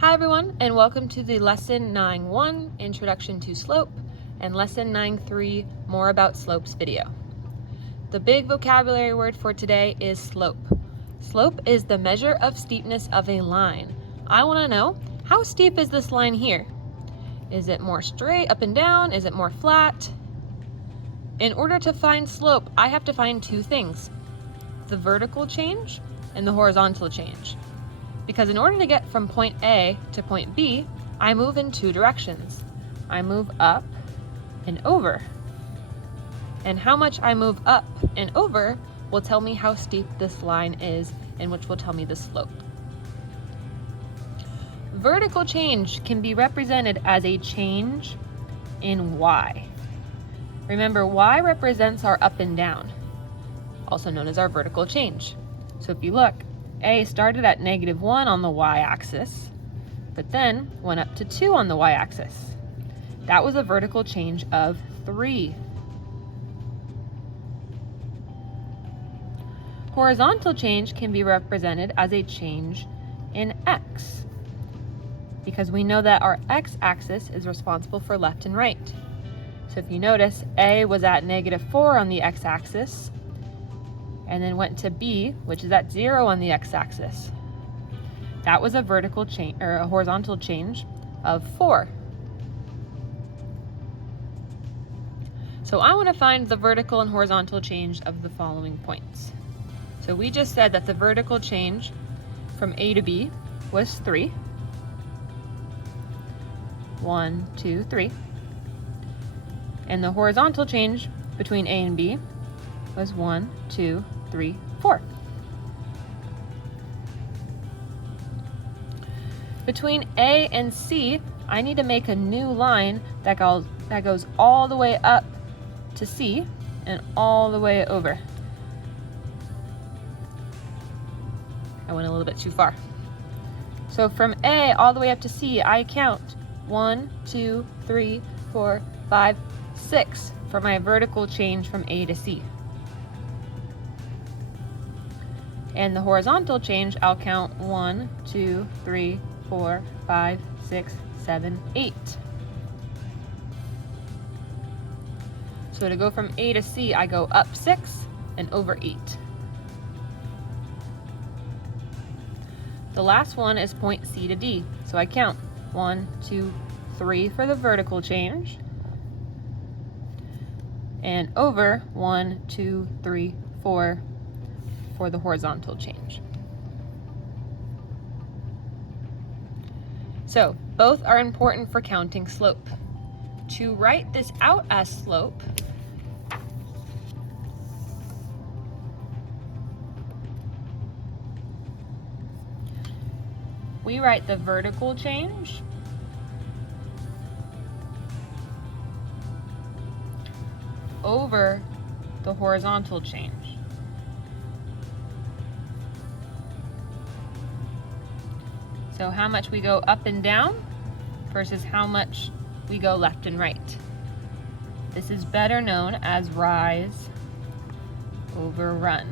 Hi everyone, and welcome to the Lesson 9.1 Introduction to Slope and Lesson 9.3 More About Slopes video. The big vocabulary word for today is slope. Slope is the measure of steepness of a line. I want to know, how steep is this line here? Is it more straight up and down? Is it more flat? In order to find slope, I have to find two things: the vertical change and the horizontal change. Because in order to get from point A to point B, I move in two directions. I move up and over. And how much I move up and over will tell me how steep this line is, and which will tell me the slope. Vertical change can be represented as a change in Y. Remember, Y represents our up and down, also known as our vertical change. So if you look, A started at -1 on the y-axis, but then went up to 2 on the y-axis. That was a vertical change of 3. Horizontal change can be represented as a change in x, because we know that our x-axis is responsible for left and right. So if you notice, A was at -4 on the x-axis, and then went to B, which is at 0 on the x-axis. That was a vertical change, or a horizontal change of 4. So I want to find the vertical and horizontal change of the following points. So we just said that the vertical change from A to B was 3. 1, 2, 3. And the horizontal change between A and B was 1, 2, 3, 4. Between A and C, I need to make a new line that goes all the way up to C and all the way over. I went a little bit too far. So from A all the way up to C, I count 1, 2, 3, 4, 5, 6 for my vertical change from A to C. And the horizontal change, I'll count 1, 2, 3, 4, 5, 6, 7, 8. So to go from A to C, I go up 6 and over 8. The last one is point C to D. So I count 1, 2, 3 for the vertical change, and over 1, 2, 3, 4 for the horizontal change. So both are important for counting slope. To write this out as slope, we write the vertical change over the horizontal change. So how much we go up and down versus how much we go left and right. This is better known as rise over run.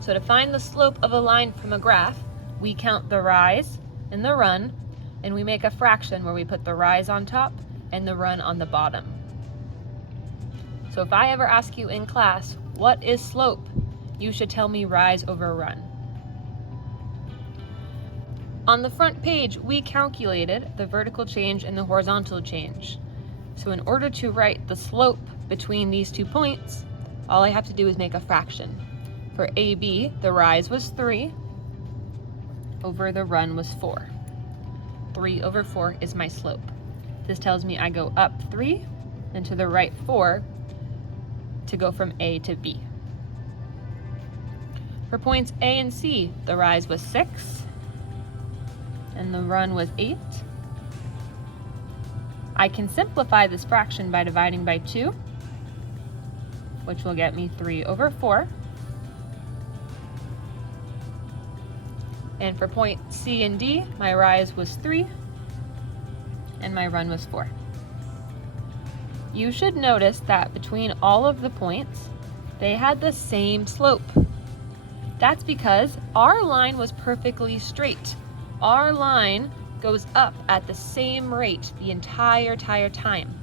So to find the slope of a line from a graph, we count the rise and the run, and we make a fraction where we put the rise on top and the run on the bottom. So if I ever ask you in class, what is slope? You should tell me rise over run. On the front page, we calculated the vertical change and the horizontal change. So in order to write the slope between these 2 points, all I have to do is make a fraction. For AB, the rise was 3, over the run was 4. 3 over 4 is my slope. This tells me I go up 3 and to the right 4 to go from A to B. For points A and C, the rise was 6 and the run was 8. I can simplify this fraction by dividing by 2, which will get me 3 over 4. And for point C and D, my rise was 3 and my run was 4. You should notice that between all of the points, they had the same slope. That's because our line was perfectly straight. Our line goes up at the same rate the entire time.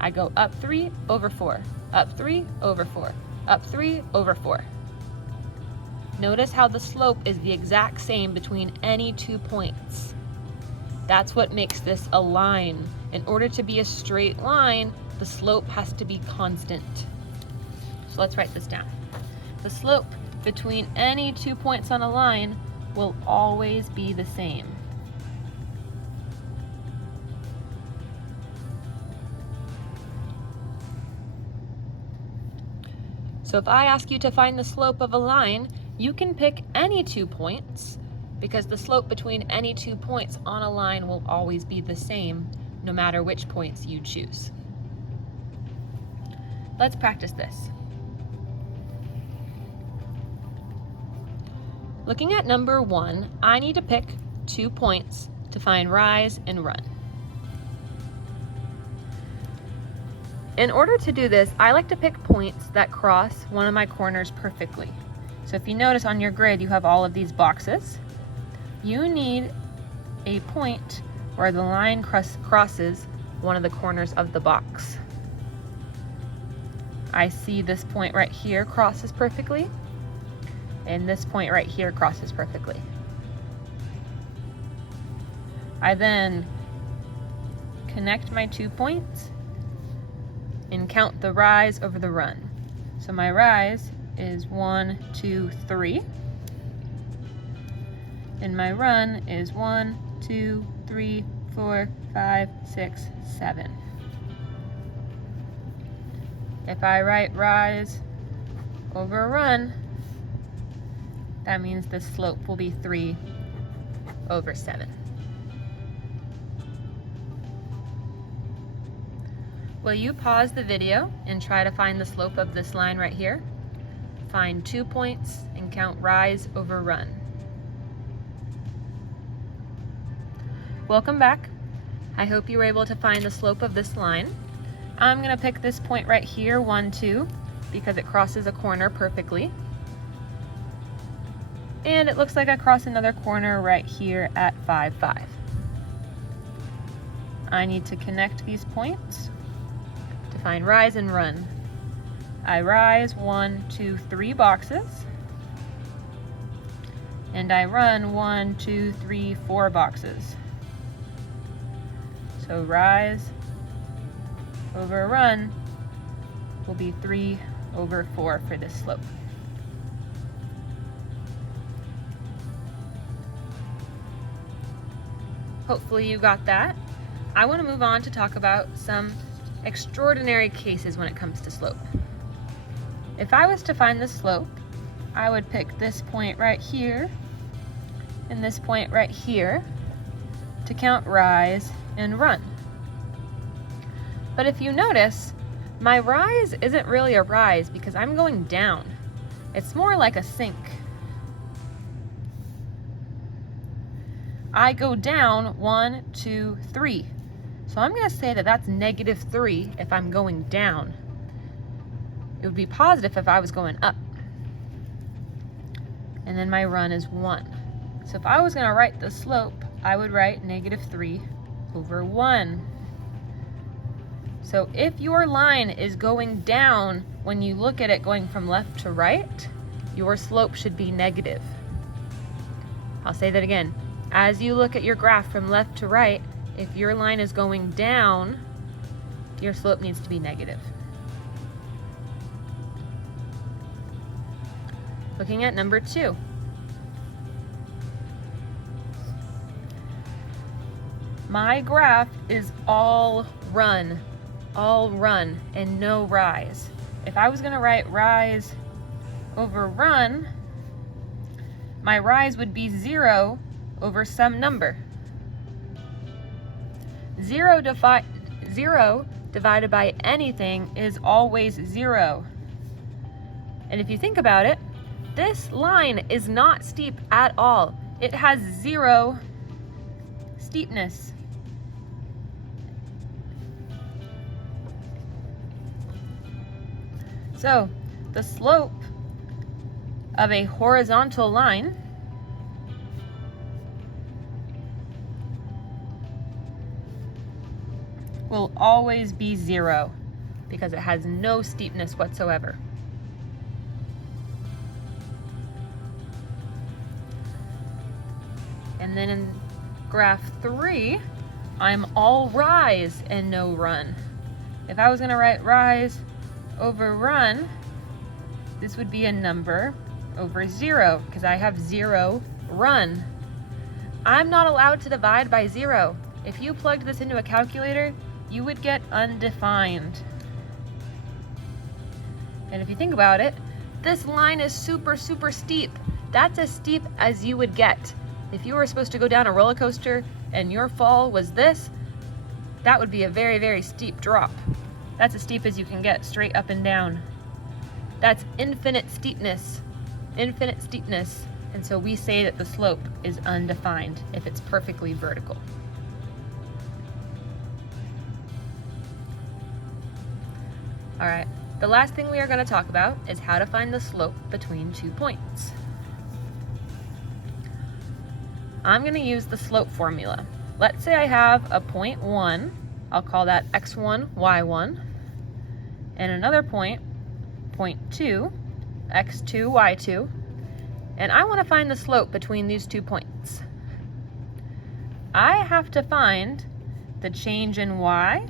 I go up 3 over 4, up 3 over 4, up 3 over 4. Notice how the slope is the exact same between any 2 points. That's what makes this a line. In order to be a straight line, the slope has to be constant. So let's write this down. The slope between any 2 points on a line will always be the same. So if I ask you to find the slope of a line, you can pick any 2 points because the slope between any 2 points on a line will always be the same no matter which points you choose. Let's practice this. Looking at number 1, I need to pick 2 points to find rise and run. In order to do this, I like to pick points that cross one of my corners perfectly. So if you notice on your grid, you have all of these boxes. You need a point where the line crosses one of the corners of the box. I see this point right here crosses perfectly, and this point right here crosses perfectly. I then connect my 2 points and count the rise over the run. So my rise is 1, 2, 3. And my run is 1, 2, 3, 4, 5, 6, 7. If I write rise over run, that means the slope will be 3 over 7. Will you pause the video and try to find the slope of this line right here? Find 2 points and count rise over run. Welcome back. I hope you were able to find the slope of this line. I'm going to pick this point right here, 1, 2, because it crosses a corner perfectly. And it looks like I cross another corner right here at 5, 5. I need to connect these points to find rise and run. I rise 1, 2, 3 boxes, and I run 1, 2, 3, 4 boxes. So rise over run will be 3 over 4 for this slope. Hopefully you got that. I want to move on to talk about some extraordinary cases when it comes to slope. If I was to find the slope, I would pick this point right here and this point right here to count rise and run. But if you notice, my rise isn't really a rise because I'm going down. It's more like a sink. I go down 1, 2, 3. So I'm going to say that that's -3 if I'm going down. It would be positive if I was going up. And then my run is 1. So if I was going to write the slope, I would write -3 over 1. So if your line is going down when you look at it going from left to right, your slope should be negative. I'll say that again. As you look at your graph from left to right, if your line is going down, your slope needs to be negative. Looking at number 2. My graph is all run and no rise. If I was going to write rise over run, my rise would be 0 over some number. 0 divided by anything is always 0. And if you think about it, this line is not steep at all. It has 0 steepness. So the slope of a horizontal line will always be 0 because it has no steepness whatsoever. And then in graph 3, I'm all rise and no run. If I was going to write rise over run, this would be a number over 0 because I have 0 run. I'm not allowed to divide by 0. If you plugged this into a calculator, you would get undefined. And if you think about it, this line is super, super steep. That's as steep as you would get. If you were supposed to go down a roller coaster and your fall was this, that would be a very, very steep drop. That's as steep as you can get, straight up and down. That's infinite steepness, infinite steepness. And so we say that the slope is undefined if it's perfectly vertical. All right, the last thing we are going to talk about is how to find the slope between 2 points. I'm going to use the slope formula. Let's say I have a point 1, I'll call that x1, y1, and another point, point 2, x2, y2, and I want to find the slope between these 2 points. I have to find the change in y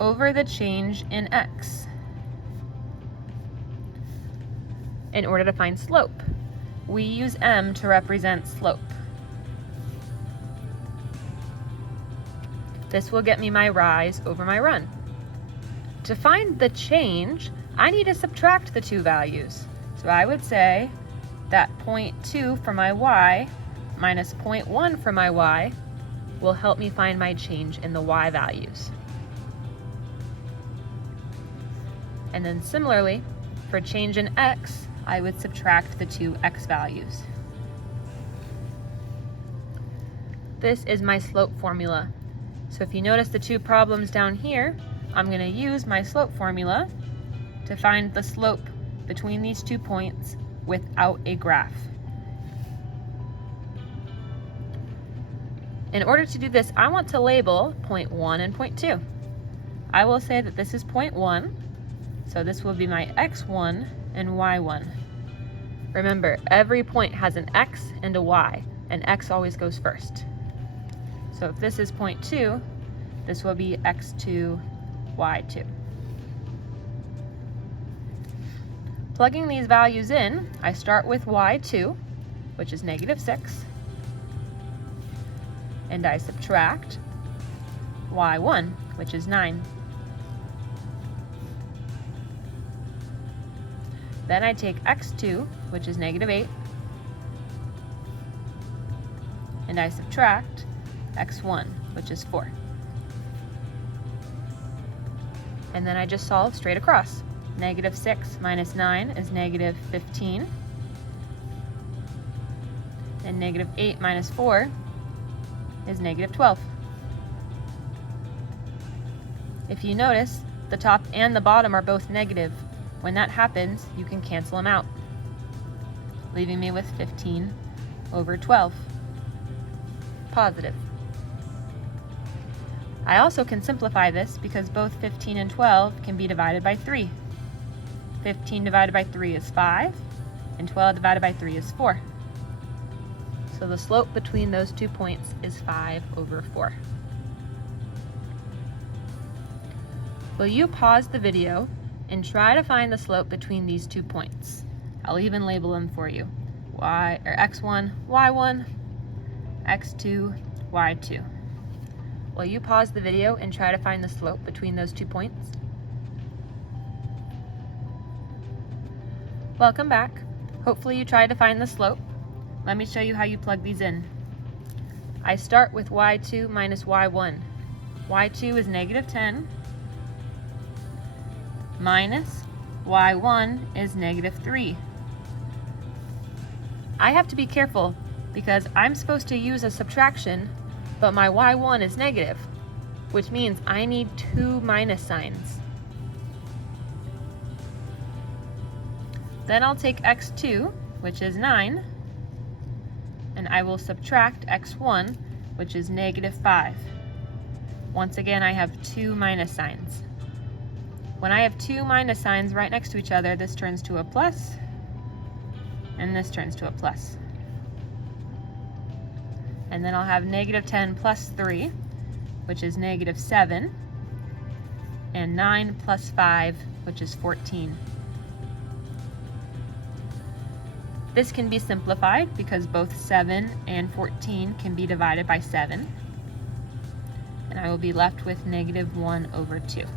over the change in x in order to find slope. We use m to represent slope. This will get me my rise over my run. To find the change, I need to subtract the 2 values. So I would say that 0.2 for my y minus 0.1 for my y will help me find my change in the y values. And then similarly, for change in x, I would subtract the 2 x values. This is my slope formula. So if you notice the 2 problems down here, I'm going to use my slope formula to find the slope between these 2 points without a graph. In order to do this, I want to label point 1 and point 2. I will say that this is point 1, so this will be my x1 and y1. Remember, every point has an x and a y, and x always goes first. So if this is point 2, this will be x2, y2. Plugging these values in, I start with y2, which is -6, and I subtract y1, which is 9. Then I take x2, which is -8, and I subtract x1, which is 4. And then I just solve straight across. -6 minus 9 is -15, and -8 minus 4 is -12. If you notice, the top and the bottom are both negative. When that happens, you can cancel them out, leaving me with 15 over 12, positive. I also can simplify this because both 15 and 12 can be divided by 3. 15 divided by 3 is 5, and 12 divided by 3 is 4. So the slope between those 2 points is 5 over 4. Will you pause the video and try to find the slope between these 2 points? I'll even label them for you. x1, y1, x2, y2. Will you pause the video and try to find the slope between those 2 points? Welcome back. Hopefully you tried to find the slope. Let me show you how you plug these in. I start with y2 minus y1. y2 is -10, minus y1 is -3. I have to be careful because I'm supposed to use a subtraction, but my y1 is negative, which means I need 2 minus signs. Then I'll take x2, which is 9, and I will subtract x1, which is -5. Once again, I have two minus signs. When I have two minus signs right next to each other, this turns to a plus, and this turns to a plus. And then I'll have -10 plus 3, which is -7, and 9 plus 5, which is 14. This can be simplified because both 7 and 14 can be divided by 7. And I will be left with -1/2.